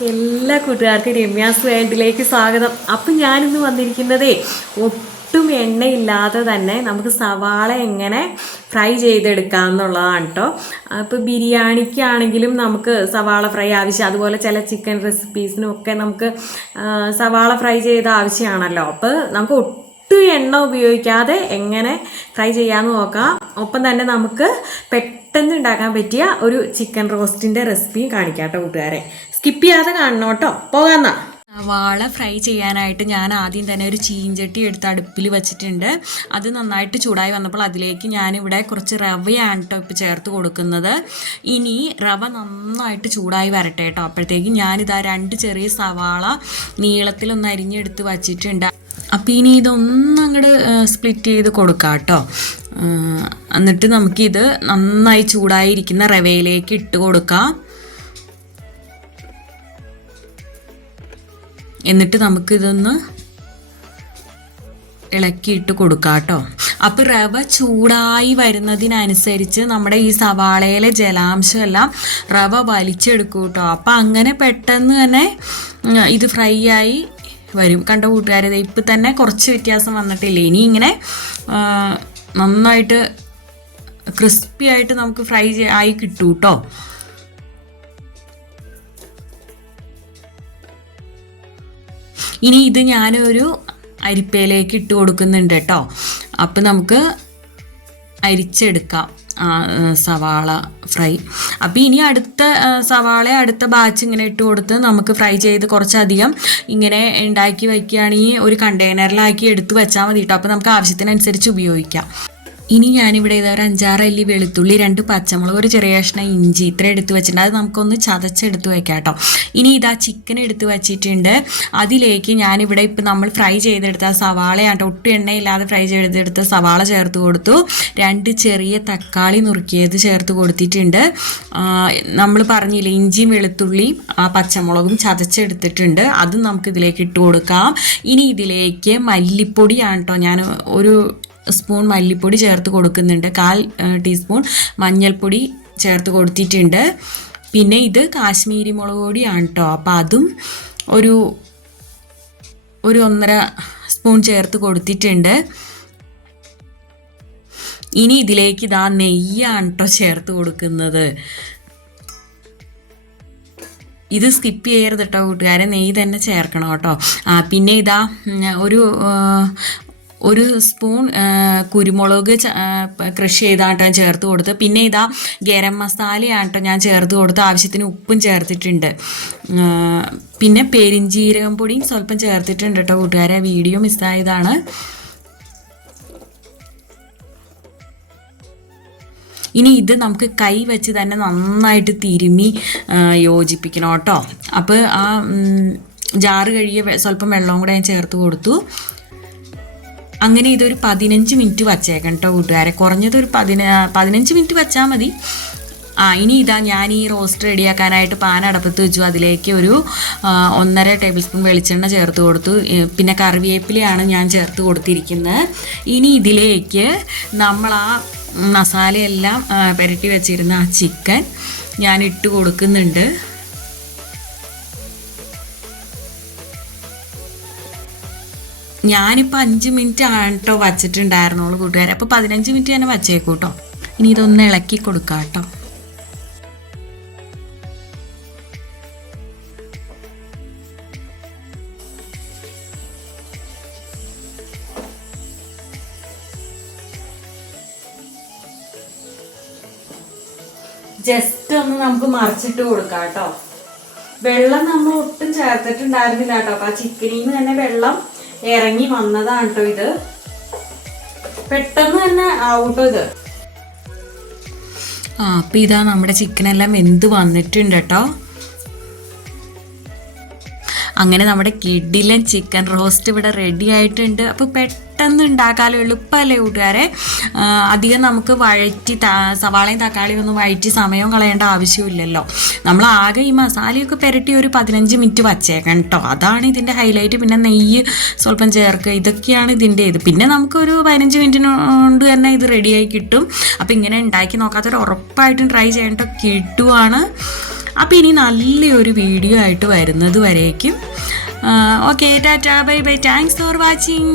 എല്ലാ കൂട്ടുകാർക്കും രമ്യാസ് വേൾഡിലേക്ക് സ്വാഗതം. അപ്പം ഞാനിന്ന് വന്നിരിക്കുന്നതേ ഒട്ടും എണ്ണയില്ലാതെ തന്നെ നമുക്ക് സവാള എങ്ങനെ ഫ്രൈ ചെയ്തെടുക്കാം എന്നുള്ളതാണ് കേട്ടോ അപ്പോൾ ബിരിയാണിക്കാണെങ്കിലും നമുക്ക് സവാള ഫ്രൈ ആവശ്യം അതുപോലെ ചില ചിക്കൻ റെസിപ്പീസിനും ഒക്കെ നമുക്ക് സവാള ഫ്രൈ ചെയ്ത ആവശ്യമാണല്ലോ. അപ്പോൾ നമുക്ക് ഒട്ടും എണ്ണ ഉപയോഗിക്കാതെ എങ്ങനെ ഫ്രൈ ചെയ്യാമെന്ന് നോക്കാം. ഒപ്പം തന്നെ നമുക്ക് പെട്ടെന്ന് ഉണ്ടാക്കാൻ പറ്റിയ ഒരു ചിക്കൻ റോസ്റ്റിന്റെ റെസിപ്പിയും കാണിക്കാം കേട്ടോ കൂട്ടുകാരെ. സ്കിപ്പ് ചെയ്യാതെ കാണണം കേട്ടോ. പോകാന്ന വാള ഫ്രൈ ചെയ്യാനായിട്ട് ഞാൻ ആദ്യം തന്നെ ഒരു ചീഞ്ചട്ടി എടുത്ത് അടുപ്പിൽ വെച്ചിട്ടുണ്ട്. അത് നന്നായിട്ട് ചൂടായി വന്നപ്പോൾ അതിലേക്ക് ഞാനിവിടെ കുറച്ച് റവയാണ് കേട്ടോ ഇപ്പോൾ ചേർത്ത് കൊടുക്കുന്നത്. ഇനി റവ നന്നായിട്ട് ചൂടായി വരട്ടെ കേട്ടോ അപ്പോഴത്തേക്കും ഞാനിതാ രണ്ട് ചെറിയ സവാള നീളത്തിലൊന്ന് അരിഞ്ഞെടുത്ത് വച്ചിട്ടുണ്ട്. അപ്പോൾ ഇനി ഇതൊന്നും അങ്ങോട്ട് സ്പ്ലിറ്റ് ചെയ്ത് കൊടുക്കാം കേട്ടോ എന്നിട്ട് നമുക്കിത് നന്നായി ചൂടായിരിക്കുന്ന റവയിലേക്ക് ഇട്ട് കൊടുക്കാം. എന്നിട്ട് നമുക്കിതൊന്ന് ഇളക്കിയിട്ട് കൊടുക്കാം കേട്ടോ അപ്പോൾ റവ ചൂടായി വരുന്നതിനനുസരിച്ച് നമ്മുടെ ഈ സവാളയിലെ ജലാംശമെല്ലാം റവ വലിച്ചെടുക്കും കേട്ടോ അപ്പം അങ്ങനെ പെട്ടെന്ന് തന്നെ ഇത് ഫ്രൈ ആയി വരും. കണ്ട കൂട്ടുകാരെ ഇപ്പം തന്നെ കുറച്ച് വ്യത്യാസം വന്നിട്ടില്ലേ? ഇനി ഇങ്ങനെ നന്നായിട്ട് ക്രിസ്പി ആയിട്ട് നമുക്ക് ഫ്രൈ ആയി കിട്ടും കേട്ടോ ഇനി ഇത് ഞാനൊരു അരിപ്പയിലേക്ക് ഇട്ട് കൊടുക്കുന്നുണ്ട് കേട്ടോ അപ്പം നമുക്ക് അരിച്ചെടുക്കാം. സവാള ഫ്രൈ. അപ്പോൾ ഇനി അടുത്ത സവാള അടുത്ത ബാച്ച് ഇങ്ങനെ ഇട്ട് കൊടുത്ത് നമുക്ക് ഫ്രൈ ചെയ്ത് കുറച്ചധികം ഇങ്ങനെ ഉണ്ടാക്കി വയ്ക്കുകയാണെങ്കിൽ ഒരു കണ്ടെയ്നറിലാക്കി എടുത്ത് വെച്ചാൽ മതി കേട്ടോ അപ്പോൾ നമുക്ക് ആവശ്യത്തിനനുസരിച്ച് ഉപയോഗിക്കാം. ഇനി ഞാനിവിടെ ഇതാ ഒരു അഞ്ചാറ് അല്ലി വെളുത്തുള്ളി രണ്ട് പച്ചമുളക് ഒരു ചെറിയ കഷ്ണം ഇഞ്ചി ഇത്ര എടുത്ത് വെച്ചിട്ടുണ്ട്. അത് നമുക്കൊന്ന് ചതച്ചെടുത്ത് വെക്കാം കേട്ടോ. ഇനി ഇതാ ചിക്കൻ എടുത്ത് വെച്ചിട്ടുണ്ട്. അതിലേക്ക് ഞാനിവിടെ ഇപ്പം നമ്മൾ ഫ്രൈ ചെയ്തെടുത്ത സവാളയാട്ടോ ഒട്ടും എണ്ണയില്ലാതെ ഫ്രൈ ചെയ്തെടുത്ത സവാള ചേർത്ത് കൊടുത്തു. രണ്ട് ചെറിയ തക്കാളി നുറുക്കിയത് ചേർത്ത് കൊടുത്തിട്ടുണ്ട്. നമ്മൾ പറഞ്ഞില്ലേ ഇഞ്ചിയും വെളുത്തുള്ളിയും പച്ചമുളകും ചതച്ചെടുത്തിട്ടുണ്ട്. അതും നമുക്ക് ഇതിലേക്ക് ഇട്ട് കൊടുക്കാം. ഇനി ഇതിലേക്ക് മല്ലിപ്പൊടിയാണ് കേട്ടോ. ഞാൻ ഒരു സ്പൂൺ മല്ലിപ്പൊടി ചേർത്ത് കൊടുക്കുന്നുണ്ട്. കാൽ ടീസ്പൂൺ മഞ്ഞൾപ്പൊടി ചേർത്ത് കൊടുത്തിട്ടുണ്ട്. പിന്നെ ഇത് കാശ്മീരി മുളക് പൊടിയാണ് കേട്ടോ അപ്പോൾ അതും ഒരു ഒരു ഒന്നര സ്പൂൺ ചേർത്ത് കൊടുത്തിട്ടുണ്ട്. ഇനി ഇതിലേക്ക് ഇതാ നെയ്യാണ് കേട്ടോ ചേർത്ത് കൊടുക്കുന്നത്. ഇത് സ്കിപ്പ് ചെയ്യരുത് കേട്ടോ കൂട്ടുകാരെ. നെയ്യ് തന്നെ ചേർക്കണം കേട്ടോ. ആ പിന്നെ ഇതാ ഒരു ഒരു സ്പൂൺ കുരുമുളക് കൃഷി ചെയ്താട്ടോ ചേർത്ത് കൊടുത്ത് പിന്നെ ഇതാ ഗരം മസാലയാട്ടോ ഞാൻ ചേർത്ത് കൊടുത്ത് ആവശ്യത്തിന് ഉപ്പും ചേർത്തിട്ടുണ്ട്. പിന്നെ പെരിഞ്ചീരകം പൊടിയും സ്വല്പം ചേർത്തിട്ടുണ്ട് കേട്ടോ കൂട്ടുകാരെ. വീഡിയോ മിസ്സായതാണ്. ഇനി ഇത് നമുക്ക് കൈ വെച്ച് തന്നെ നന്നായിട്ട് തിരുമ്മി ആ, യോജിപ്പിക്കണം കേട്ടോ. അപ്പോൾ ആ ജാറ് കഴുകിയ വെ- സ്വല്പം വെള്ളവും കൂടെ ഞാൻ ചേർത്ത് കൊടുത്തു. അങ്ങനെ ഇതൊരു പതിനഞ്ച് മിനിറ്റ് വച്ചേക്കണം കേട്ടോ കൂട്ടുകാരെ. കുറഞ്ഞത് ഒരു പതിന പതിനഞ്ച് മിനിറ്റ് വെച്ചാൽ മതി. ആ ഇനി ഇതാ ഞാൻ ഈ റോസ്റ്റ് റെഡിയാക്കാനായിട്ട് പാൻ അടപ്പത്ത് വെച്ചു. അതിലേക്ക് ഒരു ഒന്നര ടേബിൾ സ്പൂൺ വെളിച്ചെണ്ണ ചേർത്ത് കൊടുത്തു. പിന്നെ കറിവേപ്പിലയാണ് ഞാൻ ചേർത്ത് കൊടുത്തിരിക്കുന്നത്. ഇനി ഇതിലേക്ക് നമ്മൾ ആ മസാലയെല്ലാം പുരട്ടി വെച്ചിരുന്ന ആ ചിക്കൻ ഞാൻ ഇട്ട് കൊടുക്കുന്നുണ്ട്. ഞാനിപ്പോൾ അഞ്ച് മിനിറ്റ് ആണ് കേട്ടോ വച്ചിട്ടുണ്ടായിരുന്നുള്ളൂ കൂട്ടുകാരെ. അപ്പോൾ പതിനഞ്ച് മിനിറ്റ് തന്നെ വച്ചേക്കും കേട്ടോ ഇനി ഇതൊന്ന് ഇളക്കി കൊടുക്കാം കേട്ടോ. ജസ്റ്റ് ഒന്ന് നമുക്ക് മറിച്ചിട്ട് കൊടുക്കാം കേട്ടോ. വെള്ളം നമ്മൾ ഒട്ടും ചേർത്തിട്ടുണ്ടായിരുന്നില്ല കേട്ടോ. അപ്പൊ ആ ചിക്കനിൽ നിന്ന് തന്നെ വെള്ളം ഇറങ്ങി വന്നതാണ് കേട്ടോ ഇത്. പെട്ടെന്ന് തന്നെ ആവട്ടോ ഇത്. ആ അപ്പൊ ഇതാ നമ്മുടെ ചിക്കനെല്ലാം വെന്ത് വന്നിട്ടുണ്ട് കേട്ടോ അങ്ങനെ നമ്മുടെ കിഡിലൻ ചിക്കൻ റോസ്റ്റ് ഇവിടെ റെഡി ആയിട്ടുണ്ട്. അപ്പോൾ പെട്ടെന്ന് ഉണ്ടാക്കാലോ എളുപ്പമല്ലേ കൂട്ടുകാരെ? അധികം നമുക്ക് വഴറ്റി സവാളയും തക്കാളിയും ഒന്നും വഴറ്റി സമയം കളയേണ്ട ആവശ്യമില്ലല്ലോ. നമ്മൾ ആകെ ഈ മസാലയൊക്കെ പുരട്ടി ഒരു പതിനഞ്ച് മിനിറ്റ് വച്ചേക്കണം കേട്ടോ. അതാണ് ഇതിന്റെ ഹൈലൈറ്റ് പിന്നെ നെയ്യ് സ്വല്പം ചേർക്കുക. ഇതൊക്കെയാണ് ഇതിന്റെ ഇത്. പിന്നെ നമുക്കൊരു പതിനഞ്ച് മിനിറ്റിന് കൊണ്ട് തന്നെ ഇത് റെഡിയായി കിട്ടും. അപ്പോൾ ഇങ്ങനെ ഉണ്ടാക്കി നോക്കാത്തൊരു ഉറപ്പായിട്ടും ട്രൈ ചെയ്യേണ്ട കിട്ടുവാണ്. അപ്പോൾ ഇനി നല്ലൊരു വീഡിയോ ആയിട്ട് വരുന്നത് വരേക്കും. Okay tata bye bye. Thanks for watching